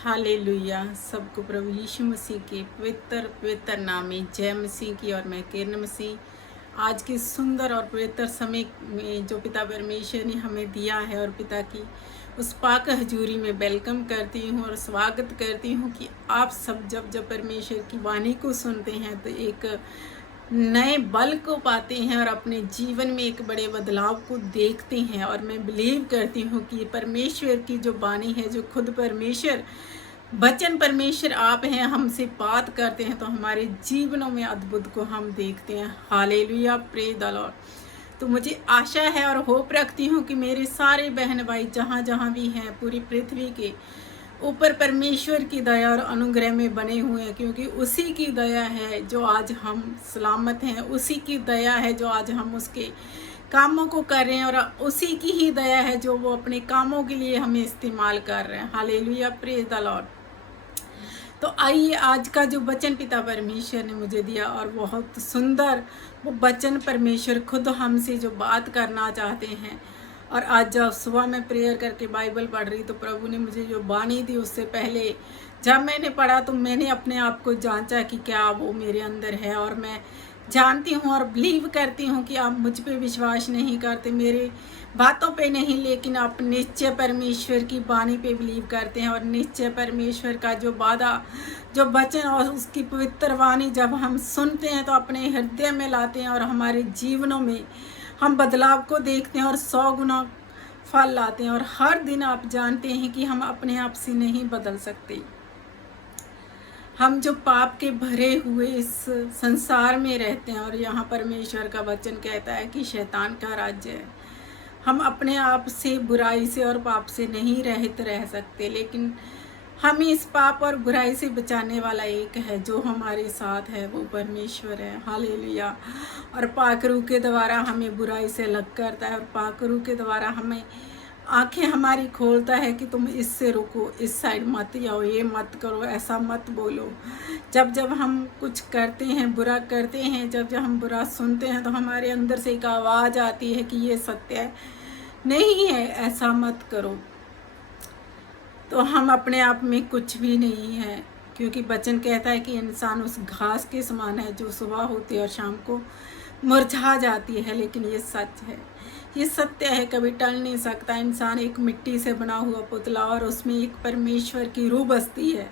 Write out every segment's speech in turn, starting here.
Hallelujah. सबको प्रभु यीशु मसीह के पवित्र पवित्र नाम में जय मसीह की। और मैं किरण मसीह आज के सुंदर और पवित्र समय में जो पिता परमेश्वर ने हमें दिया है और पिता की उस पाक हजूरी में वेलकम करती हूँ और स्वागत करती हूँ कि आप सब जब जब परमेश्वर की वाणी को सुनते हैं तो एक नए बल को पाते हैं और अपने जीवन में एक बड़े बदलाव को देखते हैं। और मैं बिलीव करती हूँ कि परमेश्वर की जो वाणी है, जो खुद परमेश्वर वचन परमेश्वर आप हैं, हमसे बात करते हैं तो हमारे जीवनों में अद्भुत को हम देखते हैं। Hallelujah, praise the Lord. तो मुझे आशा है और होप रखती हूँ कि मेरे सारे बहन भाई जहाँ जहाँ भी हैं पूरी पृथ्वी के ऊपर परमेश्वर की दया और अनुग्रह में बने हुए हैं, क्योंकि उसी की दया है जो आज हम सलामत हैं, उसी की दया है जो आज हम उसके कामों को कर रहे हैं और उसी की ही दया है जो वो अपने कामों के लिए हमें इस्तेमाल कर रहे हैं। Hallelujah, praise the Lord. तो आइए आज का जो वचन पिता परमेश्वर ने मुझे दिया और बहुत सुंदर वो वचन परमेश्वर खुद हमसे जो बात करना चाहते हैं। और आज जब सुबह मैं प्रेयर करके बाइबल पढ़ रही तो प्रभु ने मुझे जो वाणी दी, उससे पहले जब मैंने पढ़ा तो मैंने अपने आप को जांचा कि क्या वो मेरे अंदर है। और मैं जानती हूँ और बिलीव करती हूँ कि आप मुझ पे विश्वास नहीं करते, मेरे बातों पे नहीं, लेकिन आप निश्चय परमेश्वर की वाणी पे बिलीव करते हैं। और निश्चय परमेश्वर का जो वादा, जो वचन और उसकी पवित्र वाणी जब हम सुनते हैं तो अपने हृदय में लाते हैं और हमारे जीवनों में हम बदलाव को देखते हैं और 100 गुना फल लाते हैं। और हर दिन आप जानते हैं कि हम अपने आप से नहीं बदल सकते। हम जो पाप के भरे हुए इस संसार में रहते हैं और यहाँ परमेश्वर का वचन कहता है कि शैतान का राज्य है। हम अपने आप से, बुराई से और पाप से नहीं रहित रह सकते, लेकिन हमें इस पाप और बुराई से बचाने वाला एक है जो हमारे साथ है, वो परमेश्वर है। हालेलुया। और पाकरू के द्वारा हमें बुराई से अलग करता है और पाकरू के द्वारा हमें आंखें हमारी खोलता है कि तुम इससे रुको, इस साइड मत जाओ, ये मत करो, ऐसा मत बोलो। जब जब हम कुछ करते हैं, बुरा करते हैं, जब जब हम बुरा सुनते हैं तो हमारे अंदर से एक आवाज़ आती है कि ये सत्य नहीं है, ऐसा मत करो। तो हम अपने आप में कुछ भी नहीं है, क्योंकि वचन कहता है कि इंसान उस घास के समान है जो सुबह होती है और शाम को मुरझा जाती है। लेकिन ये सच है, ये सत्य है, कभी टल नहीं सकता। इंसान एक मिट्टी से बना हुआ पुतला और उसमें एक परमेश्वर की रूह बसती है।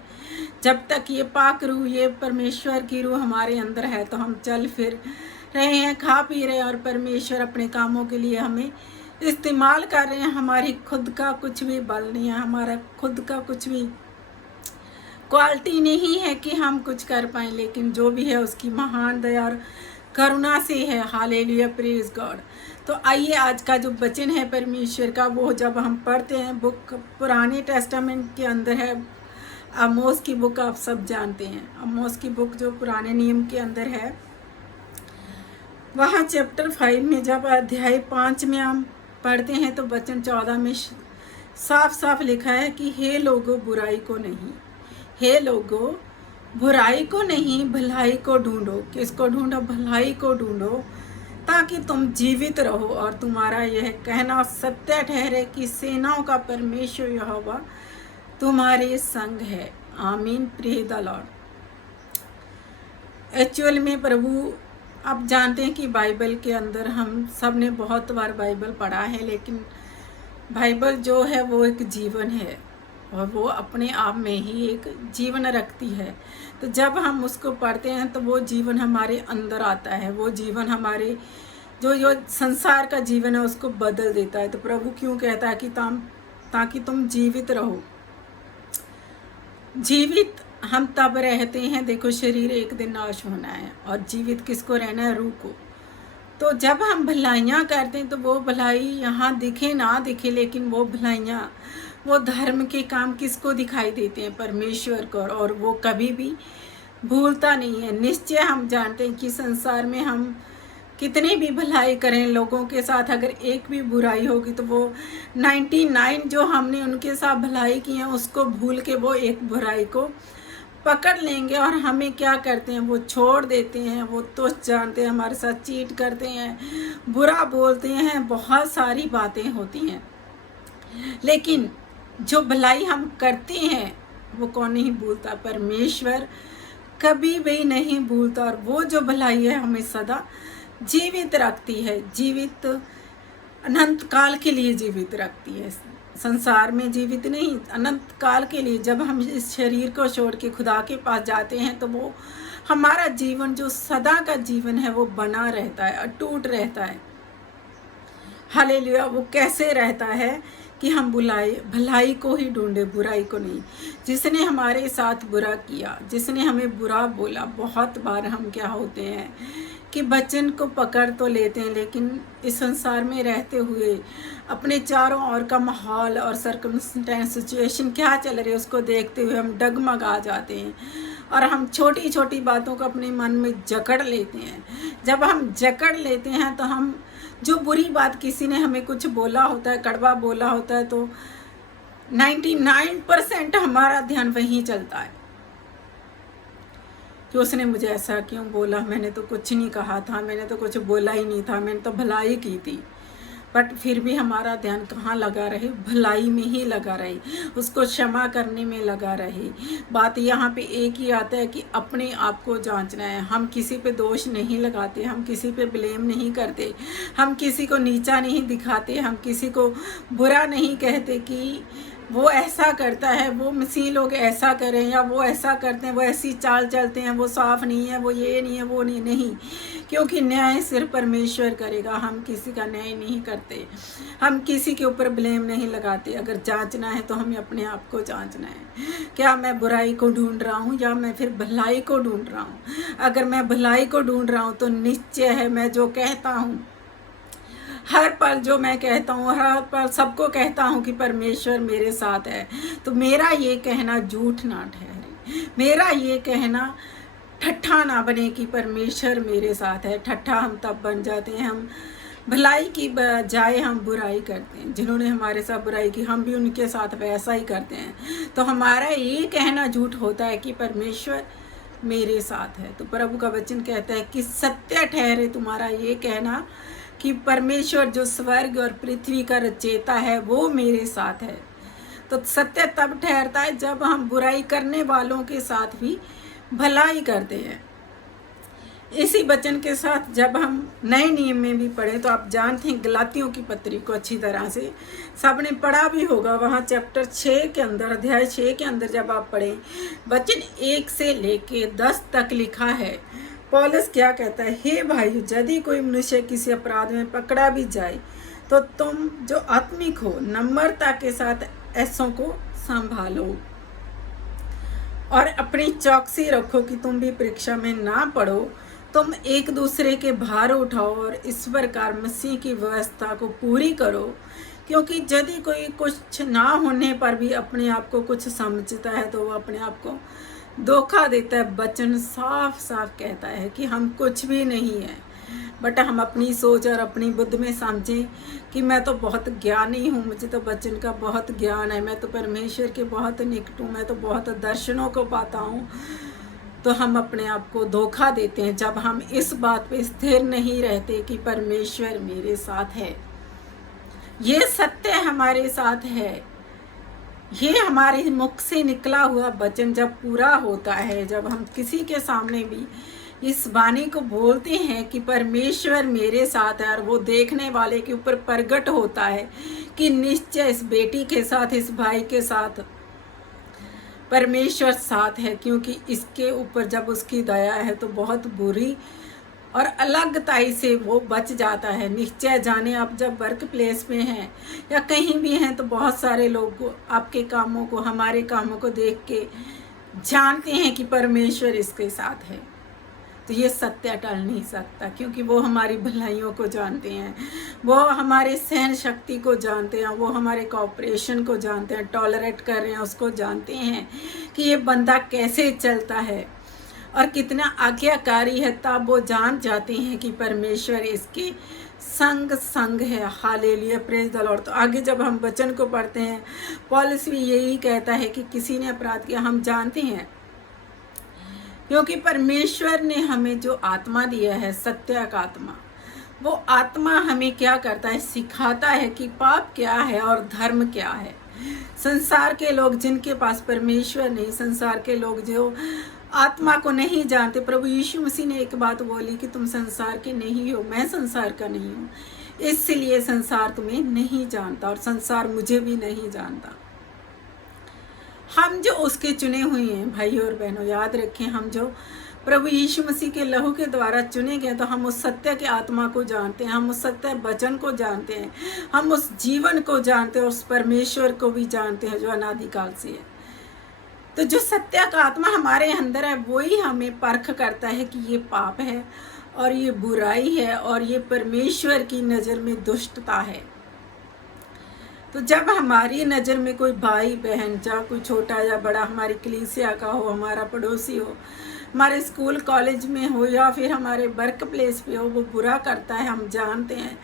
जब तक ये पाक रूह, ये परमेश्वर की रूह हमारे अंदर है तो हम चल फिर रहे हैं, खा पी रहे हैं और परमेश्वर अपने कामों के लिए हमें इस्तेमाल कर रहे हैं। हमारी खुद का कुछ भी बल नहीं है, हमारा खुद का कुछ भी क्वालिटी नहीं है कि हम कुछ कर पाएँ, लेकिन जो भी है उसकी महान दया और करुणा से है। Hallelujah, praise God. तो आइए आज का जो वचन है परमेश्वर का, वो जब हम पढ़ते हैं बुक पुराने टेस्टामेंट के अंदर है, आमोस की बुक, आप सब जानते हैं आमोस की बुक जो पुराने नियम के अंदर है। वहाँ चैप्टर 5 में जब अध्याय 5 में हम पढ़ते हैं तो वचन 14 में साफ साफ लिखा है कि हे लोगों बुराई को नहीं, हे लोगों बुराई को नहीं भलाई को ढूंढो। किसको ढूंढो? भलाई को ढूंढो, ताकि तुम जीवित रहो और तुम्हारा यह कहना सत्य ठहरे कि सेनाओं का परमेश्वर यहोवा तुम्हारे संग है। आमीन, प्रेज द लॉर्ड। एक्चुअल में प्रभु, आप जानते हैं कि बाइबल के अंदर हम सब ने बहुत बार बाइबल पढ़ा है, लेकिन बाइबल जो है वो एक जीवन है और वो अपने आप में ही एक जीवन रखती है। तो जब हम उसको पढ़ते हैं तो वो जीवन हमारे अंदर आता है, वो जीवन हमारे जो संसार का जीवन है उसको बदल देता है। तो प्रभु क्यों कहता है कि ताकि तुम जीवित रहो। जीवित हम तब रहते हैं, देखो शरीर एक दिन नाश होना है और जीवित किसको रहना है? रूह को। तो जब हम भलाइयाँ करते हैं तो वो भलाई यहाँ दिखे ना दिखे, लेकिन वो भलाइयाँ, वो धर्म के काम किसको दिखाई देते हैं? परमेश्वर को। और वो कभी भी भूलता नहीं है। निश्चय हम जानते हैं कि संसार में हम कितनी भी भलाई करें लोगों के साथ, अगर एक भी बुराई होगी तो वो 99 जो हमने उनके साथ भलाई की है उसको भूल के वो एक बुराई को पकड़ लेंगे और हमें क्या करते हैं? वो छोड़ देते हैं, वो तुच्छ जानते हैं, हमारे साथ चीट करते हैं, बुरा बोलते हैं, बहुत सारी बातें होती हैं। लेकिन जो भलाई हम करते हैं वो कौन नहीं भूलता? परमेश्वर कभी भी नहीं भूलता। और वो जो भलाई है हमें सदा जीवित रखती है, जीवित अनंत काल के लिए जीवित रखती है। संसार में जीवित नहीं, अनंत काल के लिए। जब हम इस शरीर को छोड़ के खुदा के पास जाते हैं तो वो हमारा जीवन जो सदा का जीवन है वो बना रहता है, अटूट रहता है। हालेलुया। वो कैसे रहता है कि हम भलाई को ही ढूंढे, बुराई को नहीं। जिसने हमारे साथ बुरा किया, जिसने हमें बुरा बोला, बहुत बार हम क्या होते हैं कि वचन को पकड़ तो लेते हैं, लेकिन इस संसार में रहते हुए अपने चारों ओर का माहौल और सर्कमस्टेंस, सिचुएशन क्या चल रही है उसको देखते हुए हम डगमगा जाते हैं और हम छोटी छोटी बातों को अपने मन में जकड़ लेते हैं। जब हम जकड़ लेते हैं तो हम जो बुरी बात किसी ने हमें कुछ बोला होता है, कड़वा बोला होता है, तो 99% हमारा ध्यान वहीं चलता है कि उसने मुझे ऐसा क्यों बोला, मैंने तो कुछ नहीं कहा था, मैंने तो कुछ बोला ही नहीं था, मैंने तो भलाई की थी। बट फिर भी हमारा ध्यान कहाँ लगा रहे? भलाई में ही लगा रहे, उसको क्षमा करने में लगा रहे। बात यहाँ पे एक ही आता है कि अपने आप को जांचना है। हम किसी पे दोष नहीं लगाते, हम किसी पे ब्लेम नहीं करते, हम किसी को नीचा नहीं दिखाते, हम किसी को बुरा नहीं कहते कि वो ऐसा करता है, वो मसीह लोग ऐसा करें, या वो ऐसा करते हैं, वो ऐसी चाल चलते हैं, वो साफ नहीं है, वो ये नहीं है, वो नहीं। क्योंकि न्याय सिर्फ परमेश्वर करेगा। हम किसी का न्याय नहीं करते, हम किसी के ऊपर ब्लेम नहीं लगाते। अगर जांचना है तो हमें अपने आप को जांचना है, क्या मैं बुराई को ढूंढ रहा हूँ या मैं फिर भलाई को ढूंढ रहा हूँ। अगर मैं भलाई को ढूंढ रहा हूँ तो निश्चय है मैं जो कहता हूँ, हर पल जो मैं कहता हूँ, हर पल सबको कहता हूँ कि परमेश्वर मेरे साथ है, तो मेरा ये कहना झूठ ना ठहरे, मेरा ये कहना ठट्ठा ना बने कि परमेश्वर मेरे साथ है। ठट्ठा हम तब बन जाते हैं, हम भलाई की बजाय हम बुराई करते हैं। जिन्होंने हमारे साथ बुराई की हम भी उनके साथ वैसा ही करते हैं, तो हमारा ये कहना झूठ होता है कि परमेश्वर मेरे साथ है। तो प्रभु का वचन कहता है कि सत्य ठहरे तुम्हारा ये कहना कि परमेश्वर जो स्वर्ग और पृथ्वी का रचयिता है वो मेरे साथ है। तो सत्य तब ठहरता है जब हम बुराई करने वालों के साथ भी भलाई करते हैं। इसी वचन के साथ जब हम नए नियम में भी पढ़े तो आप जानते हैं गलातियों की पत्री को अच्छी तरह से सबने पढ़ा भी होगा। वहाँ चैप्टर 6 के अंदर, अध्याय 6 के अंदर जब आप पढ़ें, वचन 1 से लेके 10 तक लिखा है। पौलुस क्या कहता है? हे भाई, यदि कोई मनुष्य किसी अपराध में पकड़ा भी जाए तो तुम जो आत्मिक हो नम्रता के साथ ऐसों को संभालो और अपनी चौकसी रखो कि तुम भी परीक्षा में ना पड़ो। तुम एक दूसरे के भार उठाओ और इस प्रकार मसीह की व्यवस्था को पूरी करो। क्योंकि यदि कोई कुछ ना होने पर भी अपने आप को कुछ समझता है तो वो अपने आप को धोखा देता है। वचन साफ साफ कहता है कि हम कुछ भी नहीं है, बट हम अपनी सोच और अपनी बुद्धि में समझें कि मैं तो बहुत ज्ञानी हूँ, मुझे तो वचन का बहुत ज्ञान है, मैं तो परमेश्वर के बहुत निकट हूँ, मैं तो बहुत दर्शनों को पाता हूँ। तो हम अपने आप को धोखा देते हैं जब हम इस बात पे स्थिर नहीं रहते कि परमेश्वर मेरे साथ है, ये सत्य हमारे साथ है। ये हमारे मुख से निकला हुआ वचन जब पूरा होता है, जब हम किसी के सामने भी इस वाणी को बोलते हैं कि परमेश्वर मेरे साथ है, और वो देखने वाले के ऊपर प्रकट होता है कि निश्चय इस बेटी के साथ, इस भाई के साथ परमेश्वर साथ है, क्योंकि इसके ऊपर जब उसकी दया है तो बहुत बुरी और अलगताई से वो बच जाता है। निश्चय जाने आप जब वर्क प्लेस में हैं या कहीं भी हैं तो बहुत सारे लोग आपके कामों को, हमारे कामों को देख के जानते हैं कि परमेश्वर इसके साथ है। तो ये सत्य टल नहीं सकता, क्योंकि वो हमारी भलाइयों को जानते हैं, वो हमारे सहन शक्ति को जानते हैं, वो हमारे कॉपरेशन को जानते हैं, टॉलरेट कर रहे हैं उसको जानते हैं कि ये बंदा कैसे चलता है और कितना आज्ञाकारी है। तब वो जान जाते हैं कि परमेश्वर इसके संग है। Hallelujah, praise the Lord. तो आगे जब हम वचन को पढ़ते हैं, पौलुस भी यही कहता है कि किसी ने अपराध किया हम जानते हैं, क्योंकि परमेश्वर ने हमें जो आत्मा दिया है, सत्य का आत्मा, वो आत्मा हमें क्या करता है? सिखाता है कि पाप क्या है और धर्म क्या है। संसार के लोग जिनके पास परमेश्वर नहीं, संसार के लोग जो आत्मा को नहीं जानते, प्रभु यीशु मसीह ने एक बात बोली कि तुम संसार के नहीं हो, मैं संसार का नहीं हूँ, इसलिए संसार तुम्हें नहीं जानता और संसार मुझे भी नहीं जानता। हम जो उसके चुने हुए हैं भाइयों और बहनों, याद रखें, हम जो प्रभु यीशु मसीह के लहू के द्वारा चुने गए, तो हम उस सत्य के आत्मा को जानते हैं, हम उस सत्य वचन को जानते हैं, हम उस जीवन को जानते हैं, उस परमेश्वर को भी जानते हैं जो अनादिकाल से है। तो जो सत्य का आत्मा हमारे अंदर है वही हमें परख करता है कि ये पाप है और ये बुराई है और ये परमेश्वर की नज़र में दुष्टता है। तो जब हमारी नज़र में कोई भाई बहन, चाहे कोई छोटा या बड़ा, हमारी कलीसिया का हो, हमारा पड़ोसी हो, हमारे स्कूल कॉलेज में हो या फिर हमारे वर्क प्लेस पे हो, वो बुरा करता है, हम जानते हैं,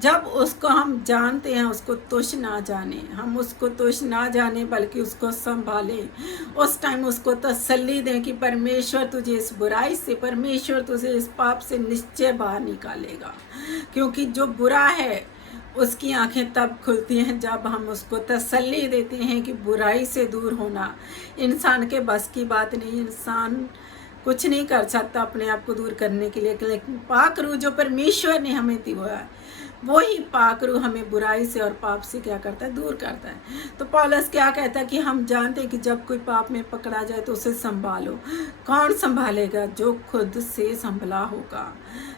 जब उसको हम जानते हैं, उसको तुच्छ ना जाने, हम उसको तुच्छ ना जाने बल्कि उसको संभालें, उस टाइम उसको तसल्ली दें कि परमेश्वर तुझे इस बुराई से, परमेश्वर तुझे इस पाप से निश्चय बाहर निकालेगा। क्योंकि जो बुरा है उसकी आंखें तब खुलती हैं जब हम उसको तसल्ली देते हैं कि बुराई से दूर होना इंसान के बस की बात नहीं, इंसान कुछ नहीं कर सकता अपने आप को दूर करने के लिए, लेकिन पाक रूह जो परमेश्वर ने हमें दिया है वही पाक रूह हमें बुराई से और पाप से क्या करता है, दूर करता है। तो पौलुस क्या कहता है कि हम जानते हैं कि जब कोई पाप में पकड़ा जाए तो उसे संभालो। कौन संभालेगा? जो खुद से संभला होगा,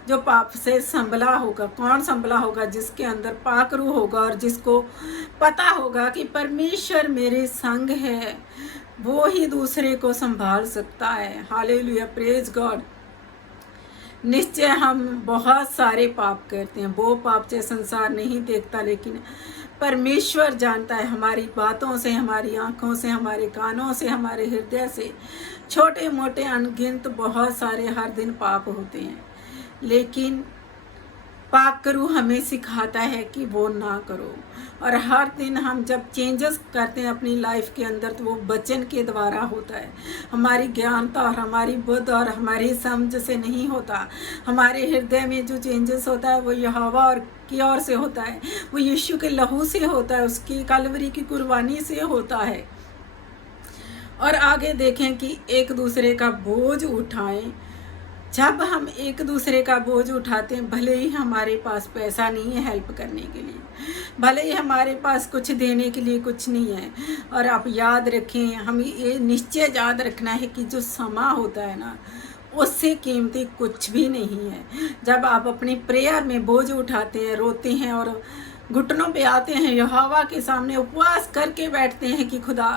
जो पाप से संभला होगा। कौन संभला होगा? जिसके अंदर पाक रूह होगा और जिसको पता होगा कि परमेश्वर मेरे संग है, वो ही दूसरे को संभाल सकता है। Hallelujah, praise God. निश्चय हम बहुत सारे पाप करते हैं, वो पाप चाहे संसार नहीं देखता लेकिन परमेश्वर जानता है। हमारी बातों से, हमारी आँखों से, हमारे कानों से, हमारे हृदय से छोटे मोटे अनगिनत बहुत सारे हर दिन पाप होते हैं, लेकिन पाक रूह हमें सिखाता है कि वो ना करो। और हर दिन हम जब चेंजेस करते हैं अपनी लाइफ के अंदर तो वो वचन के द्वारा होता है। हमारी ज्ञानता और हमारी बुद्ध और हमारी समझ से नहीं होता। हमारे हृदय में जो चेंजेस होता है वो यहोवा और की ओर से होता है, वो यीशु के लहू से होता है, उसकी कलवरी की कुर्बानी से होता है। और आगे देखें कि एक दूसरे का बोझ उठाएं। जब हम एक दूसरे का बोझ उठाते हैं, भले ही हमारे पास पैसा नहीं है हेल्प करने के लिए, भले ही हमारे पास कुछ देने के लिए कुछ नहीं है, और आप याद रखें, हमें ये निश्चय याद रखना है कि जो समा होता है ना, उससे कीमती कुछ भी नहीं है। जब आप अपनी प्रेयर में बोझ उठाते हैं, रोते हैं और घुटनों पे आते हैं, यहोवा के सामने उपवास करके बैठते हैं कि खुदा,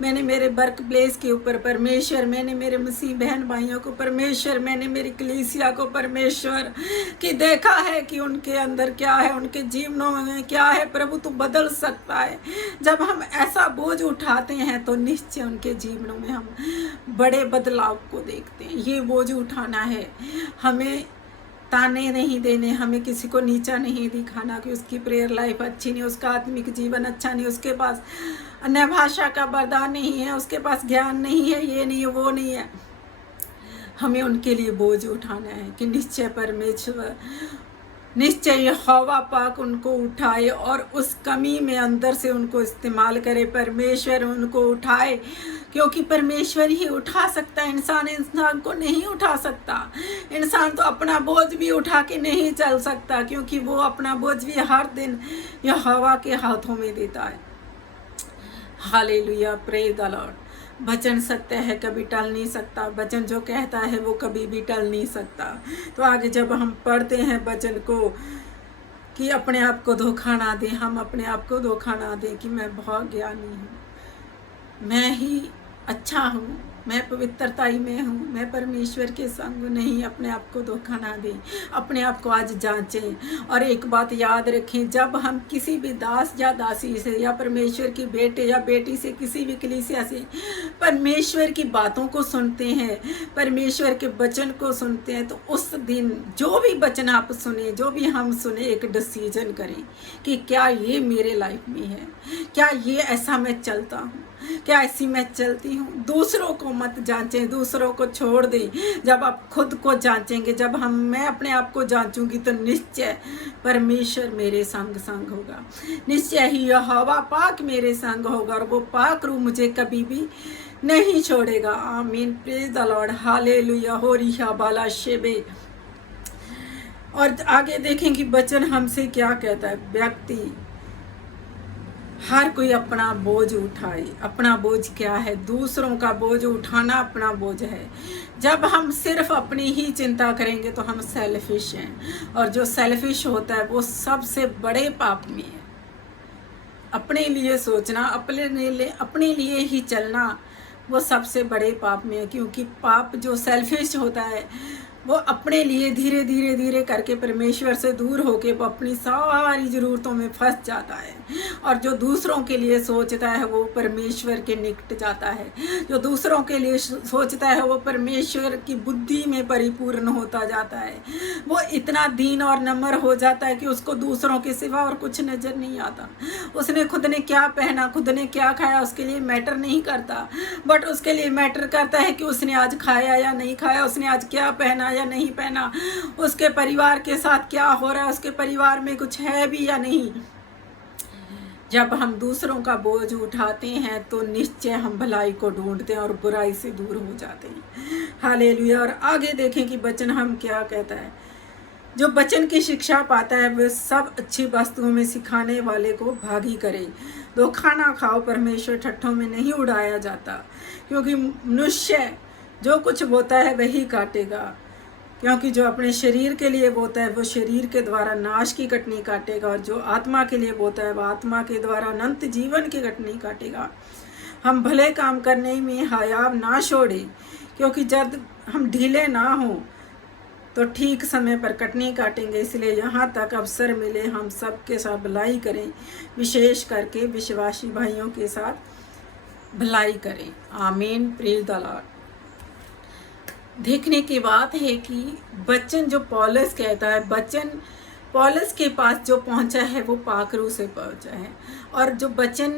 मैंने मेरे वर्क प्लेस के ऊपर परमेश्वर, मैंने मेरे मसीह बहन भाइयों को परमेश्वर, मैंने मेरी कलीसिया को परमेश्वर कि देखा है कि उनके अंदर क्या है, उनके जीवनों में क्या है, प्रभु तू बदल सकता है। जब हम ऐसा बोझ उठाते हैं तो निश्चय उनके जीवनों में हम बड़े बदलाव को देखते हैं। ये बोझ उठाना है, हमें ताने नहीं देने, हमें किसी को नीचा नहीं दिखाना कि उसकी प्रेयर लाइफ अच्छी नहीं, उसका आत्मिक जीवन अच्छा नहीं, उसके पास अन्य भाषा का वरदान नहीं है, उसके पास ज्ञान नहीं है, ये नहीं है, वो नहीं है। हमें उनके लिए बोझ उठाना है कि निश्चय परमेश्वर, निश्चय यहोवा पाक उनको उठाए और उस कमी में अंदर से उनको इस्तेमाल करे। परमेश्वर उनको उठाए, क्योंकि परमेश्वर ही उठा सकता है। इंसान को नहीं उठा सकता। इंसान तो अपना बोझ भी उठा के नहीं चल सकता, क्योंकि वो अपना बोझ भी हर दिन यहोवा के हाथों में देता है। Hallelujah, praise the Lord. वचन सत्य है, कभी टल नहीं सकता। वचन जो कहता है वो कभी भी टल नहीं सकता। तो आगे जब हम पढ़ते हैं वचन को कि अपने आप को धोखा ना दें, हम अपने आप को धोखा ना दें कि मैं बहुत ज्ञानी हूँ, मैं ही अच्छा हूँ, मैं पवित्रताई में हूँ, मैं परमेश्वर के संग नहीं। अपने आप को धोखा ना दें, अपने आप को आज जांचें। और एक बात याद रखें, जब हम किसी भी दास या दासी से या परमेश्वर की बेटे या बेटी से, किसी भी कलीसिया से परमेश्वर की बातों को सुनते हैं, परमेश्वर के वचन को सुनते हैं, तो उस दिन जो भी वचन आप सुने, जो भी हम सुने, एक डिसीजन करें कि क्या ये मेरे लाइफ में है, क्या ये ऐसा मैं चलता हूँ, क्या ऐसी मैं चलती हूँ? दूसरों को मत जांचें, दूसरों को छोड़ दें। जब आप खुद को जांचेंगे, जब मैं अपने आप को जांचूंगी, तो निश्चय परमेश्वर मेरे संग संग होगा। निश्चय ही यहोवा पाक मेरे संग होगा, और वो पाक रूह मुझे कभी भी नहीं छोड़ेगा। आमीन, प्रेज द लॉर्ड, हालेलुया, हो रिहा बाला शेबे। और आगे देखें कि वचन हमसे क्या कहता है। व्यक्ति हर कोई अपना बोझ उठाए। अपना बोझ क्या है? दूसरों का बोझ उठाना अपना बोझ है। जब हम सिर्फ अपनी ही चिंता करेंगे तो हम सेल्फिश हैं, और जो सेल्फिश होता है वो सबसे बड़े पाप में है। अपने लिए सोचना, अपने लिए ही चलना, वो सबसे बड़े पाप में है। क्योंकि पाप जो सेल्फिश होता है वो अपने लिए धीरे धीरे धीरे करके परमेश्वर से दूर होके वो अपनी सारी ज़रूरतों में फंस जाता है। और जो दूसरों के लिए सोचता है वो परमेश्वर के निकट जाता है। जो दूसरों के लिए सोचता है वो परमेश्वर की बुद्धि में परिपूर्ण होता जाता है। वो इतना दीन और नम्र हो जाता है कि उसको दूसरों के सिवा और कुछ नज़र नहीं आता। उसने खुद ने क्या पहना, खुद ने क्या खाया, उसके लिए मैटर नहीं करता। बट उसके लिए मैटर करता है कि उसने आज खाया या नहीं खाया, उसने आज क्या पहना या नहीं पहना, उसके परिवार के साथ क्या हो रहा है, उसके परिवार में कुछ है भी या नहीं। जब हम दूसरों का बोझ उठाते हैं तो निश्चय हम भलाई को ढूंढते हैं और बुराई से दूर हो जाते हैं। हालेलुया। और आगे देखें कि वचन हम क्या कहता है। जो वचन की शिक्षा पाता है वह सब अच्छी वस्तुओं में सिखाने वाले को भागी करे। तो खाना खाओ, परमेश्वर ठट्ठों में नहीं उड़ाया जाता। क्योंकि मनुष्य जो कुछ बोता है वही काटेगा। क्योंकि जो अपने शरीर के लिए बोता है वो शरीर के द्वारा नाश की कटनी काटेगा, और जो आत्मा के लिए बोता है वह आत्मा के द्वारा अनंत जीवन की कटनी काटेगा। हम भले काम करने में हयाव ना छोड़ें, क्योंकि जब हम ढीले ना हों तो ठीक समय पर कटनी काटेंगे। इसलिए यहाँ तक अवसर मिले हम सबके साथ भलाई करें, विशेष करके विश्वासी भाइयों के साथ भलाई करें। आमीन, प्रेज द लॉर्ड। देखने की बात है कि वचन जो पौलुस कहता है, वचन पौलुस के पास जो पहुंचा है वो पाक रूह से पहुंचा है। और जो वचन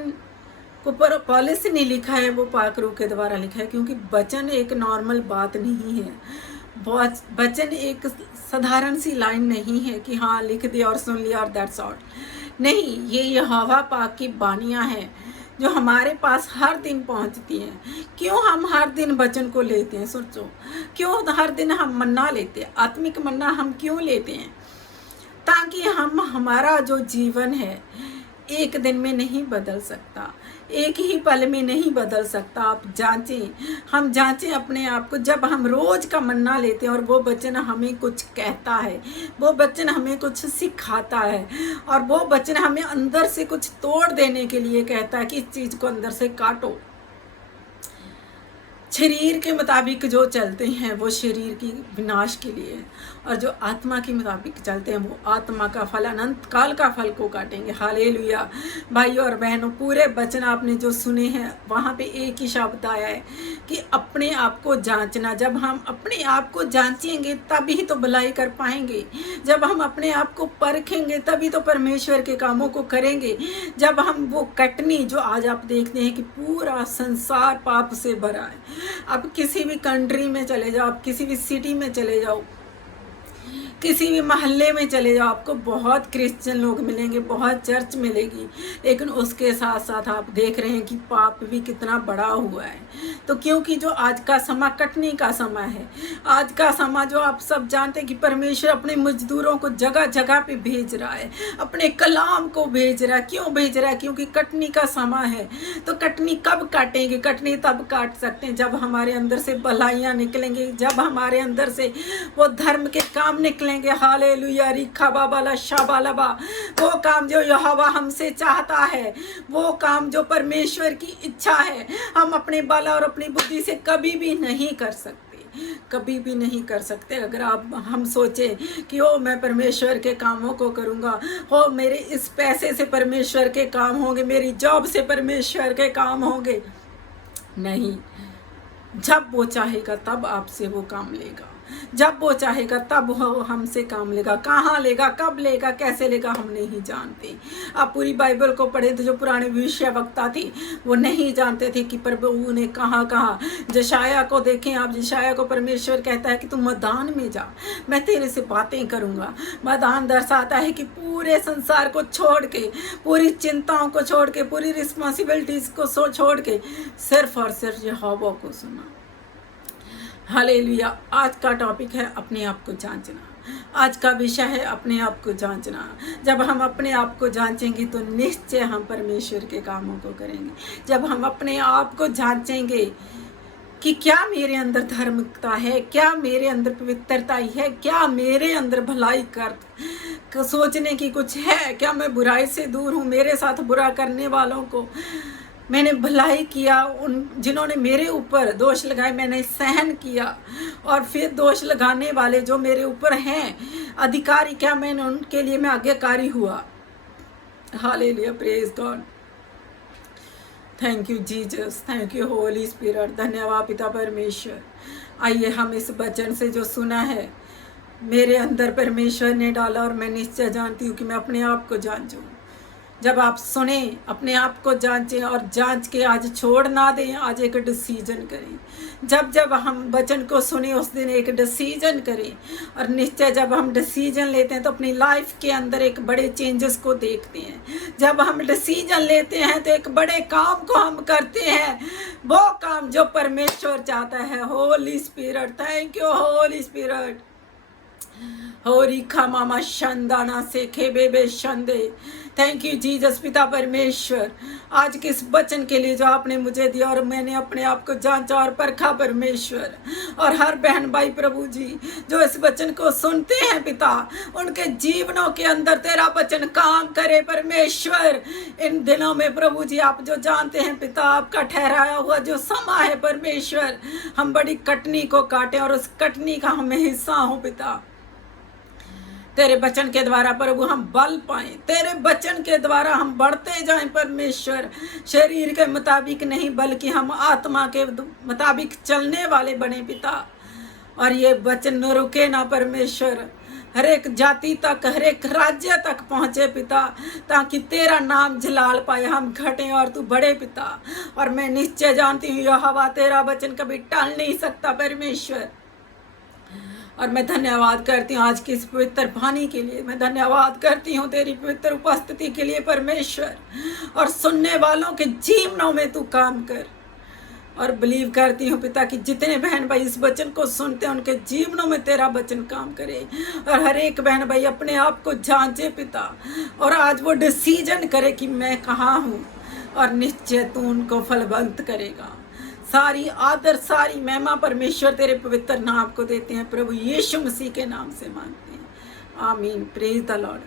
को पौलुस ने लिखा है वो पाक रूह के द्वारा लिखा है। क्योंकि वचन एक नॉर्मल बात नहीं है। वचन एक साधारण सी लाइन नहीं है कि हाँ लिख दिया और सुन लिया और दैट्स ऑल। नहीं, ये यहोवा पाक की बानियाँ हैं जो हमारे पास हर दिन पहुंचती हैं। क्यों हम हर दिन वचन को लेते हैं? सोचो, क्यों हर दिन हम मन्ना लेते हैं? आत्मिक मन्ना हम क्यों लेते हैं? ताकि हमारा जो जीवन है एक दिन में नहीं बदल सकता, एक ही पल में नहीं बदल सकता। आप जांचें, हम जांचें अपने आप को। जब हम रोज का मन्ना लेते हैं और वो वचन हमें कुछ कहता है, वो वचन हमें कुछ सिखाता है, और वो वचन हमें अंदर से कुछ तोड़ देने के लिए कहता है कि इस चीज़ को अंदर से काटो। शरीर के मुताबिक जो चलते हैं वो शरीर की विनाश के लिए है, और जो आत्मा के मुताबिक चलते हैं वो आत्मा का फल, अनंत काल का फल को काटेंगे। हालेलुया। भाइयों और बहनों, पूरे वचन आपने जो सुने हैं वहाँ पे एक ही शब्द आया है कि अपने आप को जांचना। जब हम अपने आप को जांचेंगे तभी तो भलाई कर पाएंगे। जब हम अपने आप को परखेंगे तभी तो परमेश्वर के कामों को करेंगे। जब हम वो कटनी जो आज आप देखते हैं कि पूरा संसार पाप से भरा है। आप किसी भी कंट्री में चले जाओ, आप किसी भी सिटी में चले जाओ, किसी भी मोहल्ले में चले जाओ, आपको बहुत क्रिश्चियन लोग मिलेंगे, बहुत चर्च मिलेगी, लेकिन उसके साथ साथ आप देख रहे हैं कि पाप भी कितना बड़ा हुआ है। तो क्योंकि जो आज का समय कटने का समय है, आज का समय जो आप सब जानते हैं कि परमेश्वर अपने मजदूरों को जगह जगह पे भेज रहा है, अपने कलाम को भेज रहा है। क्यों भेज रहा है? क्योंकि कटनी का समय है। तो कटनी कब काटेंगे? कटनी तब काट सकते हैं जब हमारे अंदर से भलाइयाँ निकलेंगे, जब हमारे अंदर से वो धर्म के काम निकलेंगे। हालेलुया। रिखा बाबाला शाबालाबा, वो काम जो यहोवा हमसे चाहता है, वो काम जो परमेश्वर की इच्छा है, हम अपने बल और अपनी बुद्धि से कभी भी नहीं कर सकते, कभी भी नहीं कर सकते। अगर हम सोचें कि ओ मैं परमेश्वर के कामों को करूँगा, हो मेरे इस पैसे से परमेश्वर के काम होंगे, मेरी जॉब से परमेश्वर के काम होंगे, नहीं। जब वो चाहेगा तब आपसे वो काम लेगा। जब वो चाहेगा तब वो हमसे काम लेगा। कहाँ लेगा, कब लेगा, कैसे लेगा, हम नहीं जानते। आप पूरी बाइबल को पढ़ें तो जो पुराने भविष्यवक्ता थे वो नहीं जानते थे कि प्रभु ने कहाँ कहाँ। यशायाह को देखें आप, यशायाह को परमेश्वर कहता है कि तुम मैदान में जा, मैं तेरे से बातें करूँगा। मैदान दर्शाता है कि पूरे संसार को छोड़ के, पूरी चिंताओं को छोड़ के, पूरी रिस्पॉन्सिबिलिटीज़ को छोड़ के सिर्फ और सिर्फ यहोवा को सुना। हालेलुया। आज का टॉपिक है अपने आप को जांचना। आज का विषय है अपने आप को जांचना। जब हम अपने आप को जांचेंगे तो निश्चय हम परमेश्वर के कामों को करेंगे। जब हम अपने आप को जांचेंगे कि क्या मेरे अंदर धार्मिकता है, क्या मेरे अंदर पवित्रता है, क्या मेरे अंदर भलाई कर सोचने की कुछ है, क्या मैं बुराई से दूर हूँ, मेरे साथ बुरा करने वालों को मैंने भलाई किया, उन जिन्होंने मेरे ऊपर दोष लगाए मैंने सहन किया, और फिर दोष लगाने वाले जो मेरे ऊपर हैं अधिकारी, क्या मैंने उनके लिए मैं आज्ञाकारी हुआ। Hallelujah, praise God, thank you Jesus, thank you Holi spirit. धन्यवाद पिता परमेश्वर। आइए हम इस वचन से जो सुना है मेरे अंदर परमेश्वर ने डाला, और मैं निश्चय जानती हूँ कि मैं अपने आप को जांचूं। जब आप सुने अपने आप को जांचें, और जांच के आज छोड़ ना दें, आज एक डिसीजन करें। जब जब हम वचन को सुने उस दिन एक डिसीजन करें, और निश्चय जब हम डिसीजन लेते हैं तो अपनी लाइफ के अंदर एक बड़े चेंजेस को देखते हैं। जब हम डिसीजन लेते हैं तो एक बड़े काम को हम करते हैं, वो काम जो परमेश्वर चाहता है। Holi spirit, thank you Holi spirit. होरी खमामा शंदाना से खेबे शंदे, थैंक यू जीसस पिता परमेश्वर, आज के इस वचन के लिए जो आपने मुझे दिया, और मैंने अपने आप को जांचा और परखा परमेश्वर। और हर बहन भाई प्रभु जी जो इस वचन को सुनते हैं पिता, उनके जीवनों के अंदर तेरा वचन काम करे परमेश्वर। इन दिनों में प्रभु जी आप जो जानते हैं पिता, आपका ठहराया हुआ जो समय है परमेश्वर, हम बड़ी कटनी को काटें और उस कटनी का हमें हिस्सा हो पिता। तेरे वचन के द्वारा प्रभु हम बल पाएं, तेरे वचन के द्वारा हम बढ़ते जाएं परमेश्वर। शरीर के मुताबिक नहीं बल्कि हम आत्मा के मुताबिक चलने वाले बने पिता। और ये वचन न रुके ना परमेश्वर, हर एक जाति तक, हर एक राज्य तक पहुँचे पिता, ताकि तेरा नाम जलाल पाए, हम घटें और तू बढ़े पिता। और मैं निश्चय जानती हूँ यहोवा तेरा वचन कभी टाल नहीं सकता परमेश्वर। और मैं धन्यवाद करती हूँ आज की इस पवित्र वाणी के लिए, मैं धन्यवाद करती हूँ तेरी पवित्र उपस्थिति के लिए परमेश्वर। और सुनने वालों के जीवनों में तू काम कर, और बिलीव करती हूँ पिता कि जितने बहन भाई इस वचन को सुनते हैं उनके जीवनों में तेरा वचन काम करे, और हर एक बहन भाई अपने आप को जांचे पिता, और आज वो डिसीजन करे कि मैं कहाँ हूँ, और निश्चय तू उनको फलवंत करेगा। सारी आदर सारी महिमा परमेश्वर तेरे पवित्र नाम को देते हैं, प्रभु यीशु मसीह के नाम से मांगते हैं, आमीन। Praise the Lord.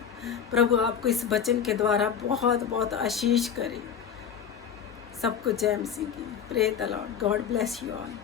प्रभु आपको इस वचन के द्वारा बहुत बहुत आशीष करे। सबको जय मसीह की। Praise the Lord. God bless you all.